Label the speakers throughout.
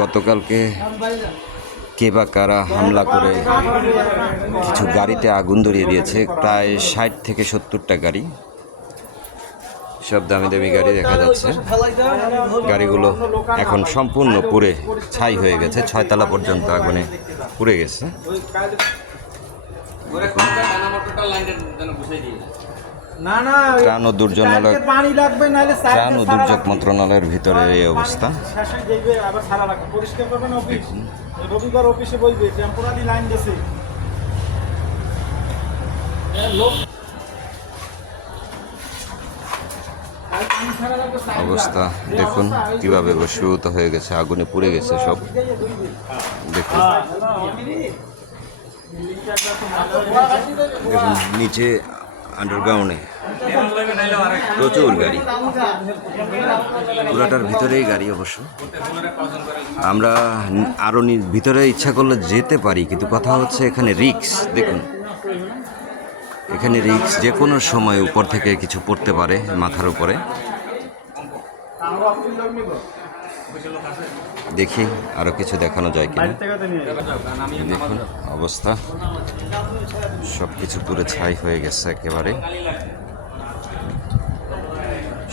Speaker 1: গতকালকে কে বা কারা হামলা করে কিছু গাড়িতে আগুন ধরিয়ে দিয়েছে, প্রায় ষাট থেকে সত্তরটা গাড়ি। সব দামি দামি গাড়ি দেখা যাচ্ছে। গাড়িগুলো এখন সম্পূর্ণ পুড়ে, ছাই হয়ে গেছে, ছয়তলা পর্যন্ত আগুনে পুড়ে গেছে। ত্রাণ ও ত্রাণ দুর্যোগ মন্ত্রণালয়ের ভিতরে এই অবস্থা।
Speaker 2: রবিবার অফিসে টেম্পোরারি লাইন
Speaker 1: অবস্থা দেখুন কীভাবে বসীভূত হয়ে গেছে আগুনে পুড়ে গেছে সব। দেখুন।
Speaker 2: লিটারটা তো ভালো
Speaker 1: দেখুন, নিচে আন্ডারগ্রাউন্ডে প্রচুর গাড়ি। পুরাটার ভিতরেই গাড়ি অবশ্য। আমরা আরও ভিতরে ইচ্ছা করলে যেতে পারি, কিন্তু কথা হচ্ছে এখানে রিক্স দেখুন। এখানে রিক্স যে কোনো সময় উপর থেকে কিছু পড়তে পারে মাথার উপরে। দেখি আরও কিছু দেখানো যায় কিনা।
Speaker 2: থেকে
Speaker 1: দেখুন অবস্থা। সব কিছু পুরো ছাই হয়ে গেছে একেবারে।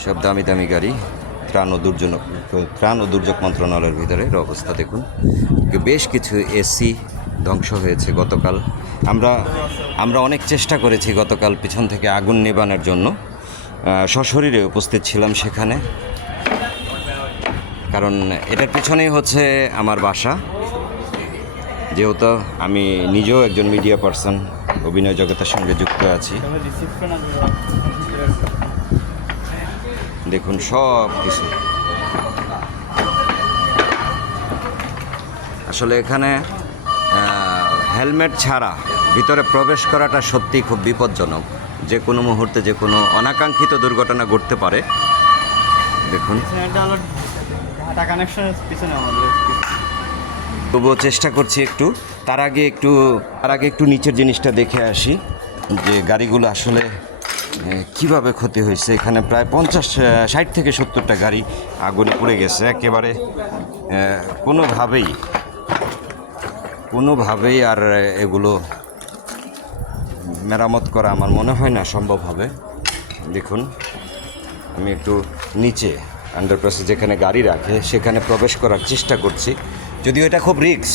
Speaker 1: সব দামি দামি গাড়ি ত্রাণ ও দুর্যোগ ত্রাণ ও দুর্যোগ মন্ত্রণালয়ের ভিতরে অবস্থা দেখুন। বেশ কিছু এসি ধ্বংস হয়েছে গতকাল। আমরা আমরা অনেক চেষ্টা করেছি গতকাল পিছন থেকে আগুন নেবানোর জন্য। সশরীরে উপস্থিত ছিলাম সেখানে। কারণ এটার পিছনেই হচ্ছে আমার বাসা। যেহেতু আমি নিজেও একজন মিডিয়া পার্সন অভিনয় জগতের সঙ্গে যুক্ত আছি। দেখুন সব কিছু। আসলে এখানে হেলমেট ছাড়া ভিতরে প্রবেশ করাটা সত্যিই খুব বিপজ্জনক। যে কোনো মুহূর্তে যে কোনো অনাকাঙ্ক্ষিত দুর্ঘটনা ঘটতে পারে। দেখুন।
Speaker 2: কানেকশনের পিছনে আমাদের
Speaker 1: তবুও চেষ্টা করছি একটু। তার আগে একটু, তার আগে একটু নিচের জিনিসটা দেখে আসি, যে গাড়িগুলো আসলে কীভাবে ক্ষতি হয়েছে। এখানে প্রায় পঞ্চাশ ষাট থেকে সত্তরটা গাড়ি আগুনে পড়ে গেছে। একেবারে কোনোভাবেই কোনোভাবেই আর এগুলো মেরামত করা আমার মনে হয় না সম্ভব হবে। দেখুন, আমি একটু নিচে আন্ডারপাসে যেখানে গাড়ি রাখে, সেখানে প্রবেশ করার চেষ্টা করছি। যদিও এটা খুব রিক্স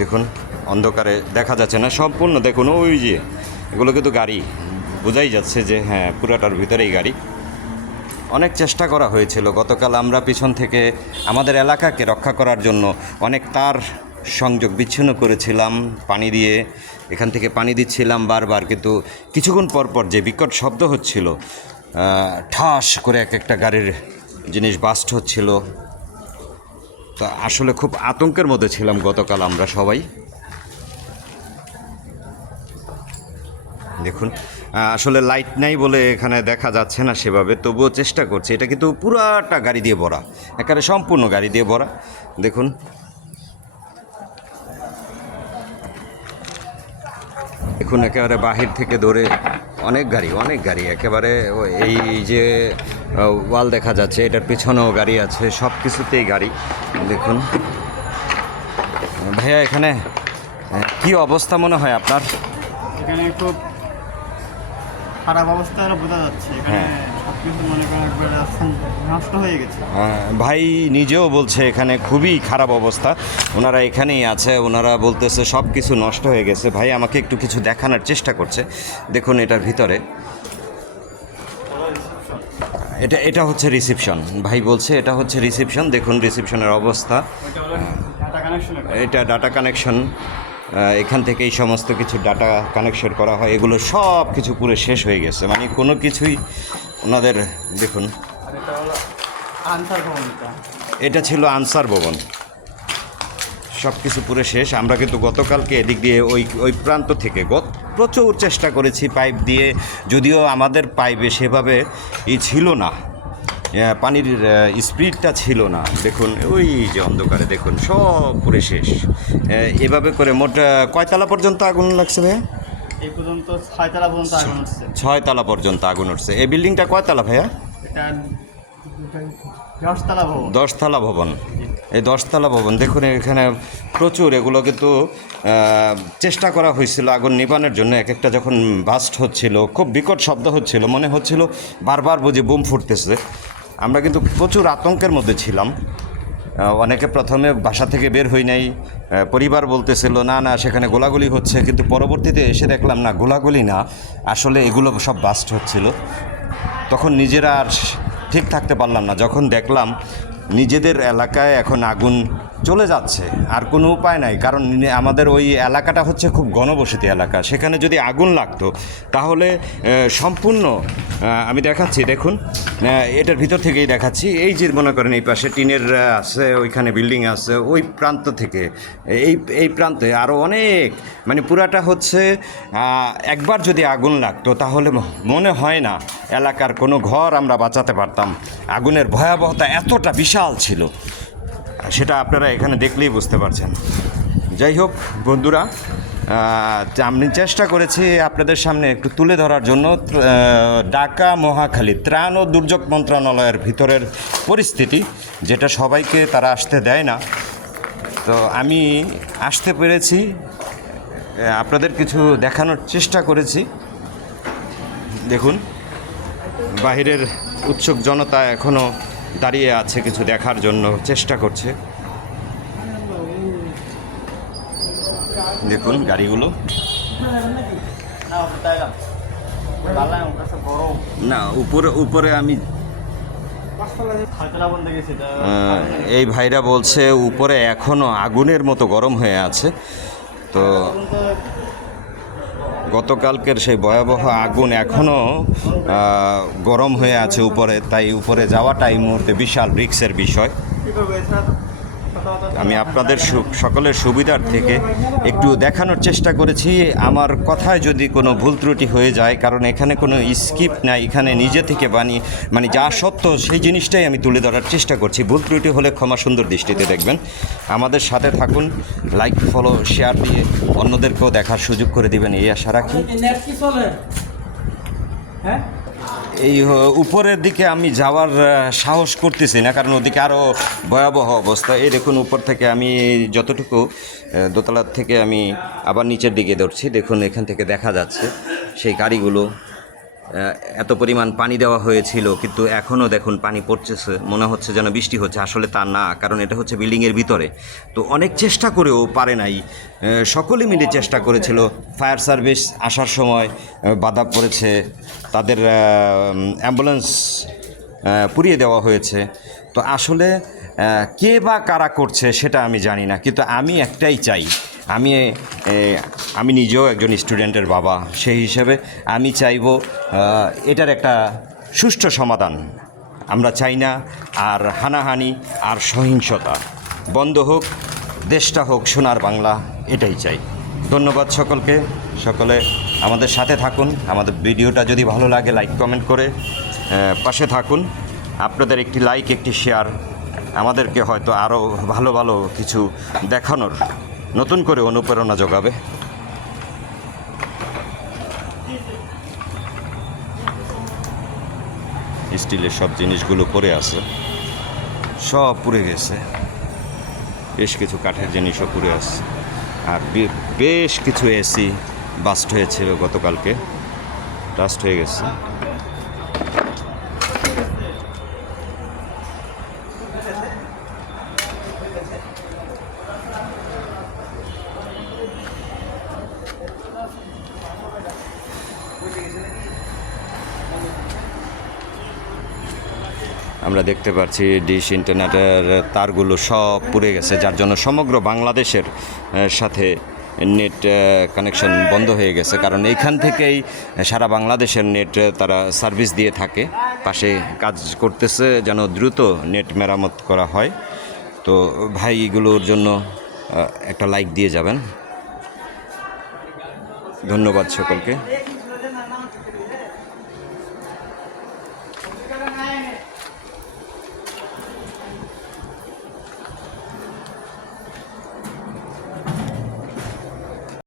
Speaker 1: দেখুন, অন্ধকারে দেখা যাচ্ছে না। সম্পূর্ণ দেখুন, ওই যে, এগুলো কিন্তু গাড়ি। বোঝাই যাচ্ছে যে হ্যাঁ পুরাটার ভিতরেই গাড়ি। অনেক চেষ্টা করা হয়েছিল। গতকাল আমরা পিছন থেকে আমাদের এলাকাকে রক্ষা করার জন্য অনেক তার সংযোগ বিচ্ছিন্ন করেছিলাম, পানি দিয়ে। এখান থেকে পানি দিচ্ছিলাম বারবার, কিন্তু কিছুক্ষণ পর পর যে বিকট শব্দ হচ্ছিল ঠাস করে এক একটা গাড়ির জিনিস বাস্ট হচ্ছিল। তো আসলে খুব আতঙ্কের মধ্যে ছিলাম গতকাল আমরা সবাই। দেখুন আসলে লাইট নাই বলে এখানে দেখা যাচ্ছে না সেভাবে, তবুও চেষ্টা করছে। এটা কিন্তু পুরাটা গাড়ি দিয়ে ভরা, একেবারে সম্পূর্ণ গাড়ি দিয়ে ভরা। দেখুন। দেখুন, একেবারে বাহির থেকে ধরে অনেক গাড়ি অনেক গাড়ি, একেবারে এই যে ওয়াল দেখা যাচ্ছে এটার পিছনেও গাড়ি আছে সব কিছুতেই গাড়ি। দেখুন। ভাইয়া এখানে কি অবস্থা মনে হয় আপনার?
Speaker 2: এখানে খুব খারাপ অবস্থা বোঝা যাচ্ছে।
Speaker 1: হ্যাঁ।
Speaker 2: মনে নষ্ট হয়ে গেছে।
Speaker 1: হ্যাঁ, ভাই নিজেও বলছে এখানে খুবই খারাপ অবস্থা। ওনারা এখানেই আছে ওনারা বলতেছে সব কিছু নষ্ট হয়ে গেছে। ভাই আমাকে একটু কিছু দেখানোর চেষ্টা করছে। দেখুন এটার ভিতরে। এটা এটা হচ্ছে রিসিপশন ভাই বলছে এটা হচ্ছে রিসিপশন দেখুন রিসিপশনের অবস্থা। এটা ডাটা কানেকশন এখান থেকে এই সমস্ত কিছু ডাটা কানেকশন করা হয়। এগুলো সব কিছু পুরো শেষ হয়ে গেছে। মানে কোনো কিছুই ওনাদের দেখুন।
Speaker 2: এটা
Speaker 1: ছিল আনসার ভবন। সব কিছু পুরো শেষ। আমরা কিন্তু গতকালকে এদিক দিয়ে ওই ওই প্রান্ত থেকে গত প্রচুর চেষ্টা করেছি পাইপ দিয়ে যদিও আমাদের পাইপে সেভাবে ই ছিল না। পানির স্পিডটা ছিল না। দেখুন ওই যে অন্ধকারে দেখুন সব পুরে শেষ। এভাবে করে মোট কয়তলা পর্যন্ত আগুন লাগছে ভাইয়া?
Speaker 3: এই পর্যন্ত ছয়তলা পর্যন্ত আগুন উঠছে।
Speaker 1: ছয় তলা পর্যন্ত আগুন উঠছে। এই বিল্ডিংটা কয় তলা ভাইয়া?
Speaker 3: এটা দশতলা ভবন।
Speaker 1: দশতলা ভবন। এই দশতলা ভবন। দেখুন, এখানে প্রচুর এগুলো কিন্তু চেষ্টা করা হয়েছিল আগুন নিবানোর জন্য। এক একটা যখন বাস্ট হচ্ছিল, খুব বিকট শব্দ হচ্ছিল, মনে হচ্ছিল বারবার বুঝি বুম ফুটতেছে। আমরা কিন্তু প্রচুর আতঙ্কের মধ্যে ছিলাম। অনেকে প্রথমে বাসা থেকে বের হই নাই। পরিবার বলতেছিল, না না, সেখানে গোলাগুলি হচ্ছে। কিন্তু পরবর্তীতে এসে দেখলাম, না, গোলাগুলি না। আসলে এগুলো সব বাস্ট হচ্ছিল। তখন নিজেরা আর ঠিক থাকতে পারলাম না। যখন দেখলাম নিজেদের এলাকায় এখন আগুন চলে যাচ্ছে, আর কোনো উপায় নাই। কারণ আমাদের ওই এলাকাটা হচ্ছে খুব ঘনবসতি এলাকা। সেখানে যদি আগুন লাগতো, তাহলে সম্পূর্ণ আমি দেখাচ্ছি, দেখুন এটার ভিতর থেকেই দেখাচ্ছি। এই যে মনে করেন এই পাশে টিনের আছে, ওইখানে বিল্ডিং আছে, ওই প্রান্ত থেকে, এই এই প্রান্তে আরও অনেক মানে পুরাটা হচ্ছে একবার যদি আগুন লাগতো, তাহলে মনে হয় না এলাকার কোনো ঘর আমরা বাঁচাতে পারতাম। আগুনের ভয়াবহতা এতটা বিশাল ছিল। সেটা আপনারা এখানে দেখলেই বুঝতে পারছেন। যাই হোক, বন্ধুরা আমি চেষ্টা করেছি আপনাদের সামনে একটু তুলে ধরার জন্য ঢাকা মহাখালী ত্রাণ ও দুর্যোগ মন্ত্রণালয়ের ভিতরের পরিস্থিতি, যেটা সবাইকে তারা আসতে দেয় না। তো আমি আসতে পেরেছি আপনাদের কিছু দেখানোর চেষ্টা করেছি। দেখুন, বাহিরের উৎসুক জনতা এখনও দাঁড়িয়ে আছে কিছু দেখার জন্য, চেষ্টা করছে। দেখুন গাড়িগুলো।
Speaker 3: না,
Speaker 1: উপরে উপরে আমি এই ভাইরা বলছে, উপরে এখনও আগুনের মতো গরম হয়ে আছে। তো গতকালকের সেই ভয়াবহ আগুন এখনও গরম হয়ে আছে উপরে, তাই উপরে যাওয়াটা এই মুহূর্তে বিশাল রিক্সের বিষয়। আমি আপনাদের সকলের সুবিধার থেকে একটু দেখানোর চেষ্টা করেছি। আমার কথায় যদি কোনো ভুল ত্রুটি হয়ে যায়, কারণ এখানে কোনো স্কিপ নাই, এখানে নিজে থেকে বানিয়ে মানে যা সত্য সেই জিনিসটাই আমি তুলে ধরার চেষ্টা করছি। ভুল ত্রুটি হলে ক্ষমা সুন্দর দৃষ্টিতে দেখবেন। আমাদের সাথে থাকুন লাইক ফলো শেয়ার দিয়ে অন্যদেরকেও দেখার সুযোগ করে দিবেন, এই আশা রাখি।
Speaker 2: হ্যাঁ?
Speaker 1: এই উপরের দিকে আমি যাওয়ার সাহস করতেছি না, কারণ ওদিকে আরও ভয়াবহ অবস্থা। এই দেখুন, উপর থেকে আমি যতটুকু দোতলার থেকে আমি আবার নিচের দিকে ধরছি দেখুন, এখান থেকে দেখা যাচ্ছে সেই গাড়িগুলো এত পরিমাণ পানি দেওয়া হয়েছিল, কিন্তু এখনও দেখুন পানি পড়তেছে, মনে হচ্ছে যেন বৃষ্টি হচ্ছে। আসলে তা না, কারণ এটা হচ্ছে বিল্ডিংয়ের ভিতরে। তো অনেক চেষ্টা করেও পারে নাই। সকলে মিলে চেষ্টা করেছিল ফায়ার সার্ভিস আসার সময় বাধা পড়েছে, তাদের অ্যাম্বুলেন্স পুড়িয়ে দেওয়া হয়েছে। তো আসলে কে বা কারা করছে সেটা আমি জানি না, কিন্তু আমি একটাই চাই আমি আমি নিজেও একজন স্টুডেন্টের বাবা, সেই হিসেবে আমি চাইব এটার একটা সুষ্ঠু সমাধান। আমরা চাই না আর হানাহানি আর সহিংসতা। বন্ধ হোক, দেশটা হোক, সোনার বাংলা, এটাই চাই। ধন্যবাদ সকলকে। সকলে আমাদের সাথে থাকুন। আমাদের ভিডিওটা যদি ভালো লাগে, লাইক, কমেন্ট করে পাশে থাকুন। আপনাদের একটি লাইক, একটি শেয়ার আমাদেরকে হয়তো আরও ভালো ভালো কিছু দেখানোর নতুন করে অনুপ্রেরণা যোগাবে। স্টিলের সব জিনিসগুলো পড়ে আছে। সব পুড়ে গেছে। বেশ কিছু কাঠের জিনিসও পুড়ে আছে। আর বেশ কিছু এসি বাস্ট হয়েছিল গতকালকে। রাস্ট হয়ে গেছে। আমরা দেখতে পাচ্ছি ডিশ ইন্টারনেটের তারগুলো সব পুড়ে গেছে, যার জন্য সমগ্র বাংলাদেশের সাথে নেট কানেকশন বন্ধ হয়ে গেছে। কারণ এইখান থেকেই সারা বাংলাদেশের নেট তারা সার্ভিস দিয়ে থাকে, পাশে কাজ করতেছে যেন দ্রুত নেট মেরামত করা হয়। তো ভাই, এগুলোর জন্য একটা লাইক দিয়ে যাবেন। ধন্যবাদ সকলকে।